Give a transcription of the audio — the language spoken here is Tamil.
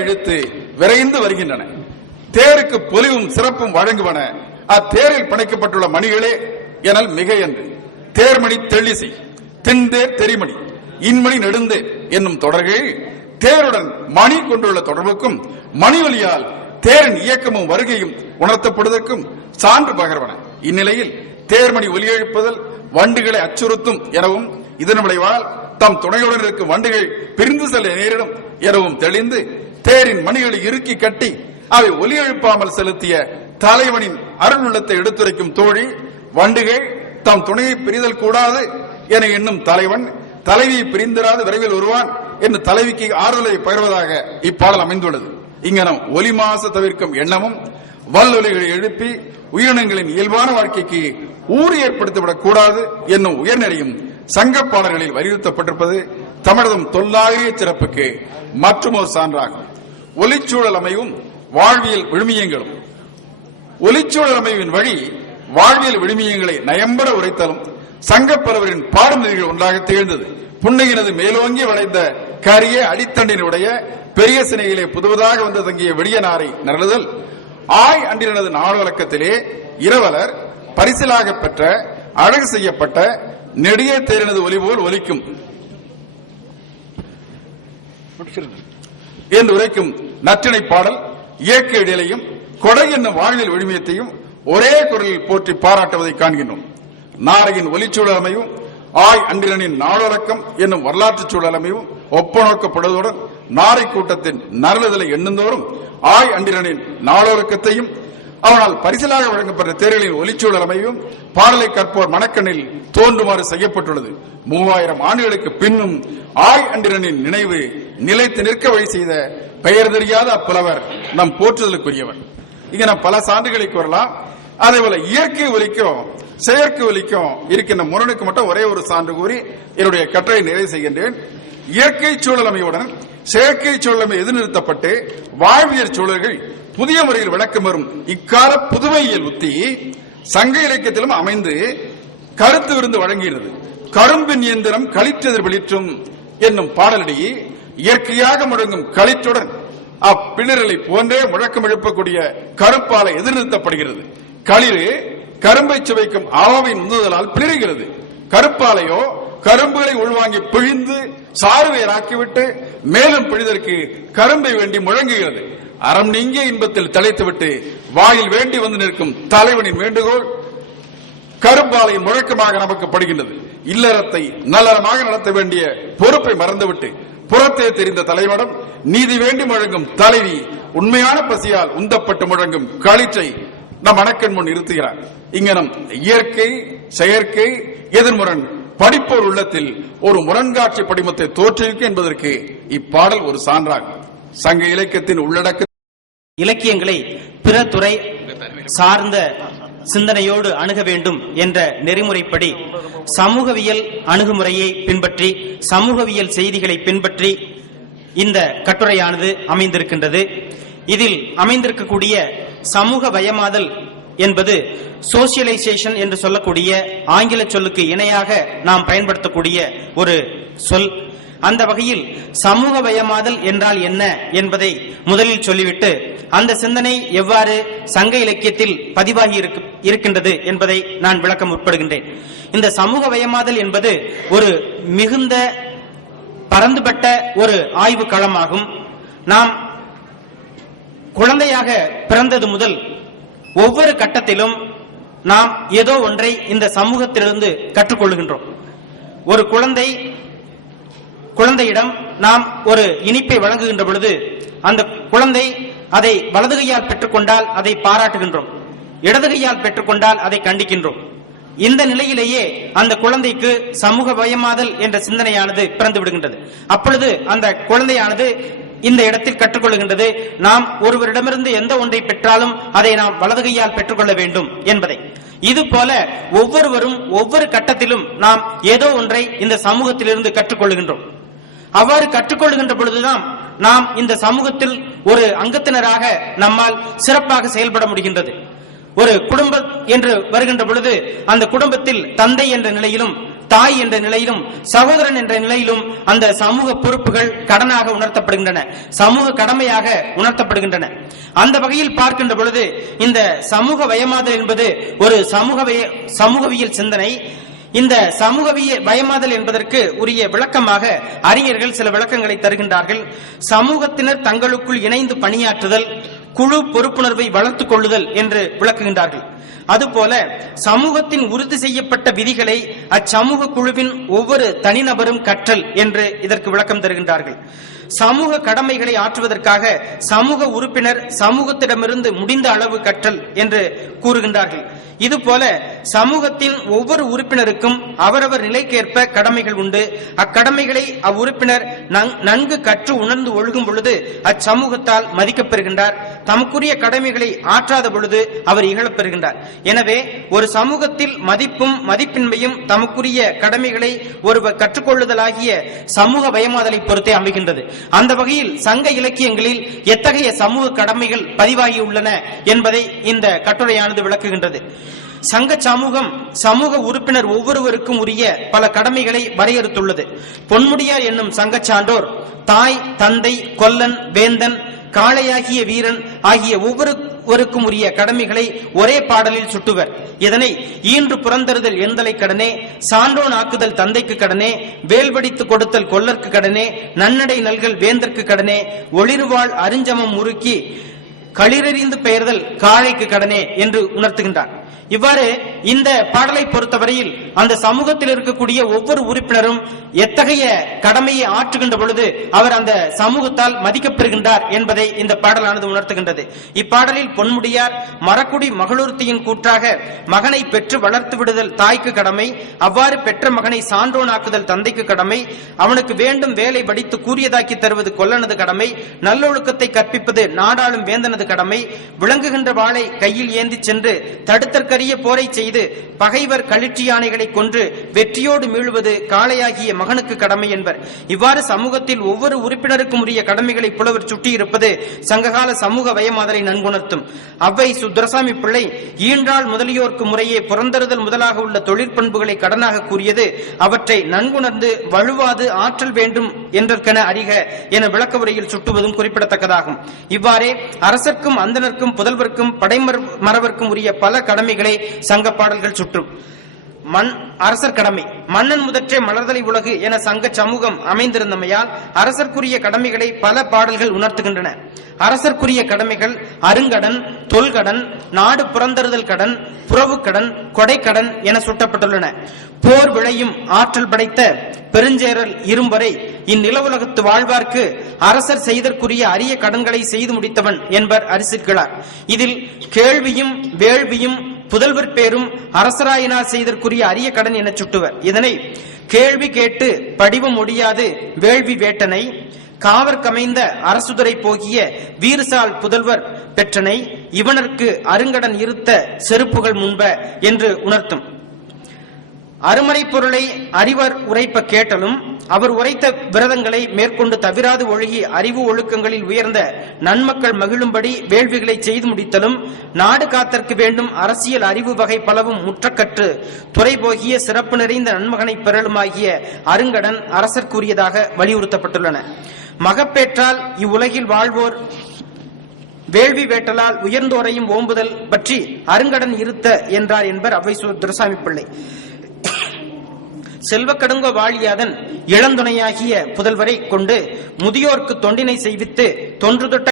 இழுத்து விரைந்து வருகின்றன. தேருக்கு பொலிவும் சிறப்பும் வழங்குவன. அத்தேரில் பிணைக்கப்பட்டுள்ள மணிகளே எனல் மிக என்று. தேர்மணி தெள்ளிசை திண்டேர் தெரிமணி இன்மணி நெடுந்தேர் என்னும் தொடர்கள் தேருடன் மணி கொண்டுள்ள தொடர்புக்கும் மணி ஒலியால் தேரின் இயக்கமும் வருகையும் உணர்த்தப்படுவதற்கும் சான்று பகர்வன. இந்நிலையில் தேர்மணி ஒலி எழுப்புதல் வண்டுகளை அச்சுறுத்தும் எனவும் இதன் விளைவால் தம் துணையுடன் இருக்கும் வண்டுகள் பிரிந்து செல்ல நேரிடும் எனவும் தெளிந்து தேரின் மணிகளை இறுக்கி கட்டி அவை ஒலி எழுப்பாமல் செலுத்திய தலைவனின் அருளுள்ளத்தை எடுத்துரைக்கும் தோழி வண்டுகை தம் துணையை பிரிதல் கூடாது என எண்ணும் தலைவன் தலைவியை பிரிந்திராது விரைவில் வருவான் என்று தலைவிக்கு ஆறுதலை பகிர்வதாக இப்பாடல் அமைந்துள்ளது. இங்கனம் ஒலி மாசு தவிர்க்கும் எண்ணமும் வல்லொலிகளை எழுப்பி உயிரினங்களின் இயல்பான வாழ்க்கைக்கு ஊறு ஏற்படுத்திவிடக் கூடாது என்னும் உயர்நிலையும் சங்க பாடல்களில் வலியுறுத்தப்பட்டிருப்பது தமிழகம் தொல்லாகிய சிறப்புக்கு மற்றுமொரு சான்றாகும். ஒலிச்சூழல் அமைவும் வாழ்வியல் விழுமியங்களும். ஒலிச்சூழல் அமைவின் வழி வாழ்வியல் விழுமியங்களை நயம்பட உரைத்தலும் சங்கப்பரவரின் பாடநெறிகள் ஒன்றாக திகழ்ந்தது. புன்னையினது மேலோங்கி வளைந்த கரிய அடித்தண்டினுடைய பெரிய சினையிலே புதுவதாக வந்து தங்கிய வெடியனாரை நரழுதல் ஆய் அன்றினது நாவலக்கத்திலே இரவலர் பரிசிலாக பெற்ற அழகு செய்யப்பட்ட நெடிய தேரினது ஒலி போல் ஒலிக்கும் என்று உரைக்கும் நற்றினை பாடல் இயக்க இடையிலையும் கொடை என்னும் வாழ்வில் விழுமியத்தையும் ஒரே குரலில் போற்றி பாராட்டுவதை காண்கின்றோம். நாரையின் ஒலிச்சூழலமையும் ஆய் அன்றிலனின் நாளொறக்கம் என்னும் வரலாற்றுச் சூழலமையும் ஒப்பநோக்கப்படுவதுடன் நாரை கூட்டத்தின் நறுதலை எண்ணுந்தோறும் ஆய் அன்றிலனின் நாளொறக்கத்தையும் அவனால் பரிசலாக வழங்கப்பட்ட தேர்களின் ஒலிச்சூழலமையும் பாடலை கற்போர் மணக்கண்ணில் தோன்றுமாறு செய்யப்பட்டுள்ளது. மூவாயிரம் ஆண்டுகளுக்கு பின்னும் ஆய் அண்டிரனின் நினைவு நிலைத்து நிற்க வழி செய்த பெயர் தெரியாத அப்புலவர் நம் போற்றுதலுக்குரியவர். இங்க நாம் பல சான்றுகளை கூறலாம் அதே போல இயற்கை ஒலிக்கும் செயற்கை ஒலிக்கும் இருக்கின்ற முரணுக்கு மட்டும் ஒரே ஒரு சான்று கூறி என்னுடைய கட்டளை நிறைவு செய்கின்றேன். இயற்கை சூழலமையுடன் செயற்கை சூழலமை எதிர்நிறுத்தப்பட்டு வாழ்வியல் சூழல்கள் புதிய முறையில் விளக்கம் வரும் இக்கால புதுமையில் உத்தி சங்க இலக்கியத்திலும் அமைந்து கருத்து விருந்து வழங்குகிறது கரும்பின் இயந்திரம் களிற்றெதிர் வெளிற்றும் என்னும் பாடலடியே இயற்கையாக முழங்கும் களித்துடன் அப்பிளிரலை போன்றே முழக்கம் எழுப்பக்கூடிய கருப்பாலை எதிர்நிறுத்தப்படுகிறது. களிறு கரும்பை சுவைக்கும் ஆவாவின் உந்துதலால் பிளிறுகிறது கருப்பாலையோ கரும்புகளை உள்வாங்கி பிழிந்து சாறுவேராக்கிவிட்டு மேலும் பிழிதற்கு கரும்பை வேண்டி முழங்குகிறது. அறம் நீங்கிய இன்பத்தில் தலைத்துவிட்டு வாயில் வேண்டி வந்து நிற்கும் தலைவனின் வேண்டுகோள் கரும்பாலை முழக்கமாக நமக்கு படுகின்றது. இல்லறத்தை நல்லறமாக நடத்த வேண்டிய பொறுப்பை மறந்துவிட்டு புறத்தே தெரிந்த தலைவனம் நீதி வேண்டி முழங்கும் தலைவி உண்மையான பசியால் உந்தப்பட்டு முழங்கும் களிச்சை நம் அணக்கன் முன் நிறுத்துகிறார். இங்கனம் இயற்கை செயற்கை எதிர்முரண் படிப்போர் உள்ளத்தில் ஒரு முரண்காட்சி படிமத்தை தோற்றுவிக்கும் என்பதற்கு இப்பாடல் ஒரு சான்றாகும். சங்க இலக்கியத்தின் உள்ளடக்க இலக்கியங்களை பிற துறை சார்ந்த சிந்தனையோடு அணுக வேண்டும் என்ற நெறிமுறைப்படி சமூகவியல் அணுகுமுறையை பின்பற்றி சமூகவியல் செய்திகளை பின்பற்றி இந்த கட்டுரையானது அமைந்திருக்கின்றது. இதில் அமைந்திருக்கக்கூடிய சமூக பயமாதல் என்பது சோசியலைசேஷன் என்று சொல்லக்கூடிய ஆங்கில சொல்லுக்கு இணையாக நாம் பயன்படுத்தக்கூடிய ஒரு சொல். அந்த வகையில் சமூக பயமாதல் என்றால் என்ன என்பதை முதலில் சொல்லிவிட்டு அந்த சிந்தனை எவ்வாறு சங்க இலக்கியத்தில் பதிவாகி இருக்கின்றது என்பதை நான் விளக்க முற்படுகின்றேன். இந்த சமூக பயமாதல் என்பது ஒரு மிகுந்த பரந்துபட்ட ஒரு ஆய்வு களமாகும். நாம் குழந்தையாக பிறந்தது முதல் ஒவ்வொரு கட்டத்திலும் நாம் ஏதோ ஒன்றை இந்த சமூகத்திலிருந்து கற்றுக்கொள்கின்றோம். ஒரு குழந்தை குழந்தையிடம் நாம் ஒரு இனிப்பை வழங்குகின்ற பொழுது அந்த குழந்தை அதை வலது கையால் பெற்றுக்கொண்டால் அதை பாராட்டுகின்றோம். இடது கையால் பெற்றுக்கொண்டால் அதை கண்டிக்கின்றோம். இந்த நிலையிலேயே அந்த குழந்தைக்கு சமூக பயமாதல் என்ற சிந்தனையானது பிறந்து விடுகின்றது. அப்பொழுது அந்த குழந்தையானது இந்த இடத்தில் கற்றுக்கொள்கின்றது நாம் ஒருவரிடமிருந்து எந்த ஒன்றை பெற்றாலும் அதை நாம் வலது கையால் பெற்றுக்கொள்ள வேண்டும் என்பதை. இது போல ஒவ்வொருவரும் ஒவ்வொரு கட்டத்திலும் நாம் ஏதோ ஒன்றை இந்த சமூகத்திலிருந்து கற்றுக்கொள்கின்றோம். அவ்வாறு கற்றுக்கொள்கின்ற பொழுதுதான் நாம் இந்த சமூகத்தில் ஒரு அங்கத்தினராக நம்மால் சிறப்பாக செயல்பட முடிகின்றது. ஒரு குடும்பம் என்று வருகின்ற பொழுது அந்த குடும்பத்தில் தந்தை என்ற நிலையிலும் தாய் என்ற நிலையிலும் சகோதரன் என்ற நிலையிலும் அந்த சமூக பொறுப்புகள் கடனாக உணர்த்தப்படுகின்றன. சமூக கடமையாக உணர்த்தப்படுகின்றன. அந்த வகையில் பார்க்கின்ற பொழுது இந்த சமூக வயமாதல் என்பது ஒரு சமூக வய- சமூகவியல் சிந்தனை இந்த சமூகவிய பயமாதல் என்பதற்கு உரிய விளக்கமாக அறிஞர்கள் சில விளக்கங்களை தருகின்றார்கள். சமூகத்தினர் தங்களுக்குள் இணைந்து பணியாற்றுதல் குழு பொறுப்புணர்வை வளர்த்துக் கொள்ளுதல் என்று விளக்குகின்றார்கள். அதுபோல சமூகத்தின் உறுதி செய்யப்பட்ட விதிகளை அச்சமூக குழுவின் ஒவ்வொரு தனிநபரும் கற்றல் என்று இதற்கு விளக்கம் தருகின்றார்கள். சமூக கடமைகளை ஆற்றுவதற்காக சமூக உறுப்பினர் சமூகத்திடமிருந்து முடிந்த அளவு கற்றல் என்று கூறுகின்றார்கள். இதுபோல சமூகத்தின் ஒவ்வொரு உறுப்பினருக்கும் அவரவர் நிலைக்கேற்ப கடமைகள் உண்டு. அக்கடமைகளை அவ்வுறுப்பினர் நன்கு கற்று உணர்ந்து ஒழுகும் பொழுது அச்சமூகத்தால் மதிக்கப்பெறுகின்றார். தமக்குரிய கடமைகளை ஆற்றாத பொழுது அவர் இகழப் பெறுகின்றார் எனவே ஒரு சமூகத்தில் மதிப்பும் மதிப்பின்மையும் தமக்குரிய கடமைகளை ஒருவர் கற்றுக்கொள்ளுதலாகிய சமூக பயமாதலை பொறுத்தே அமைகின்றது. அந்த வகையில் சங்க இலக்கியங்களில் எத்தகைய சமூக கடமைகள் பதிவாகி உள்ளன என்பதை இந்த கட்டுரையானது விளக்குகின்றது. சங்க சமூகம் சமூக உறுப்பினர் ஒவ்வொருவருக்கும் உரிய பல கடமைகளை வரையறுத்துள்ளது. பொன்முடியார் என்னும் சங்க சான்றோர் தாய் தந்தை கொல்லன் வேந்தன் காளையாகிய வீரன் ஆகிய ஒவ்வொரு ஒவ்வொருவருக்கும் உரிய கடமைகளை ஒரே பாடலில் சுட்டுவர். இதனை ஈன்று புறந்தருதல் எந்தலை கடனே சான்றோன் ஆக்குதல் தந்தைக்கு கடனே வேல்வடித்து கொடுத்தல் கொல்லர்க்கு கடனே நன்னடை நல்கள் வேந்தற்கு கடனே ஒளிர்வாள் அருஞ்சமம் முறுக்கி களிரெறிந்து பெயர்தல் காளைக்கு கடனே என்று உணர்த்துகின்றார் இவ்வாறு இந்த பாடலை பொறுத்தவரையில் அந்த சமூகத்தில் இருக்கக்கூடிய ஒவ்வொரு உறுப்பினரும் எத்தகைய கடமையை ஆற்றுகின்ற பொழுது அவர் அந்த சமூகத்தால் மதிக்கப்பெறுகின்றார் என்பதை இந்த பாடலானது உணர்த்துகின்றது. இப்பாடலில் பொன்முடியார் மரக்குடி மகளூர்த்தியின் கூற்றாக மகனை பெற்று வளர்த்து விடுதல் தாய்க்கு கடமை அவ்வாறு பெற்ற மகனை சான்றோனாக்குதல் தந்தைக்கு கடமை அவனுக்கு வேண்டும் வேலை படித்து கூறியதாக்கி தருவது கொல்லனது கடமை நல்லொழுக்கத்தை கற்பிப்பது நாடாளும் வேந்தனது கடமை விளங்குகின்ற வாளை கையில் ஏந்திச் சென்று தடுத்தற்கரிய போரை செய்து பகைவர் களிற்றி யானைகளை கொன்று வெற்றியோடு மீளுவது காளையாகிய மகனுக்கு கடமை என்பர். இவ்வாறு சமூகத்தில் ஒவ்வொரு உறுப்பினருக்கும் உரிய கடமைகளை புலவர் சுட்டியிருப்பது சங்ககால சமூக வயமாதலை நன்குணர்த்தும். அவ்வை சுந்தரசாமி பிள்ளை ஈன்றாள் முதலியோர்க்கு முறையே புறந்தறுதல் முதலாக உள்ள தொழிற்பண்புகளை கடனாக கூறியது அவற்றை நன்குணர்ந்து வலுவாது ஆற்றல் வேண்டும் என்றற்கென அறிக என விளக்க உரையில் சுட்டுவதும் குறிப்பிடத்தக்கதாகும். இவ்வாறே அரசர்க்கும் அந்தனருக்கும் புதல்வர்க்கும் படைமரவர்க்கும் உரிய பல கடமைகளை சங்க பாடல்கள் சுற்றும். மண் அரசர் கடமை. மன்னன் முதற்றே மலர்தலை உலகு என சங்க சமூகம் அமைந்திருந்தமையால் அரசர்க்குரிய கடமைகளை பல பாடல்கள் உணர்த்துகின்றன. அரசர்க்குரிய கடமைகள் அருங்கடன் தொல்கடன் நாடு புறந்தறுதல் கடன் புறவுக்கடன் கொடைக்கடன் என சுட்டப்பட்டுள்ளன. போர் விளையும் ஆற்றல் படைத்த பெருஞ்சேரல் இரும்பரை இந்நிலவுலகத்து வாழ்வார்க்கு அரசர் செய்தற்குரிய அரிய கடன்களை செய்து முடித்தவன் என்பர் அரிசிக்கிறார் இதில் கேள்வியும் வேள்வியும் புதல்வர் பேரும் அரசராயினார் செய்தற்குரிய அரிய கடன் என சுட்டுவர். இதனை கேள்வி கேட்டு படிவு முடியாது வேள்வி வேட்டனை காவற்கமைந்த அரசுதுரை போகிய வீரசால் புதல்வர் பெற்றனை இவனர்க்கு அருங்கடன் இருத்த செருப்புகள் முன்ப என்று உணர்த்தும். அருமறை பொருளை அறிவர் உரைப்ப கேட்டலும் அவர் உரைத்த விரதங்களை மேற்கொண்டு தவிராது ஒழுகி அறிவு ஒழுக்கங்களில் உயர்ந்த நன்மக்கள் மகிழும்படி வேள்விகளை செய்து முடித்தலும் நாடு காத்தற்கு வேண்டும் அரசியல் அறிவு வகை பலவும் முற்றக்கற்று துறை போகிய சிறப்பு நிறைந்த நன்மகனை பெறலுமாகிய அருங்கடன் அரசர்க்குரியதாக வலியுறுத்தப்பட்டுள்ளன. மகப்பேற்றால் இவ்வுலகில் வாழ்வோர் வேள்வி வேட்டலால் உயர்ந்தோரையும் ஓம்புதல் பற்றி அருங்கடன் இருத்த என்றார் என்பர் அவ்வை துரசாமி பிள்ளை செல்வக்கடுங்க வாழியாதன் இளந்துணையாகிய புதல்வரை கொண்டு முதியோர்க்கு தொண்டினை செய்வித்து தொன்று தொட்ட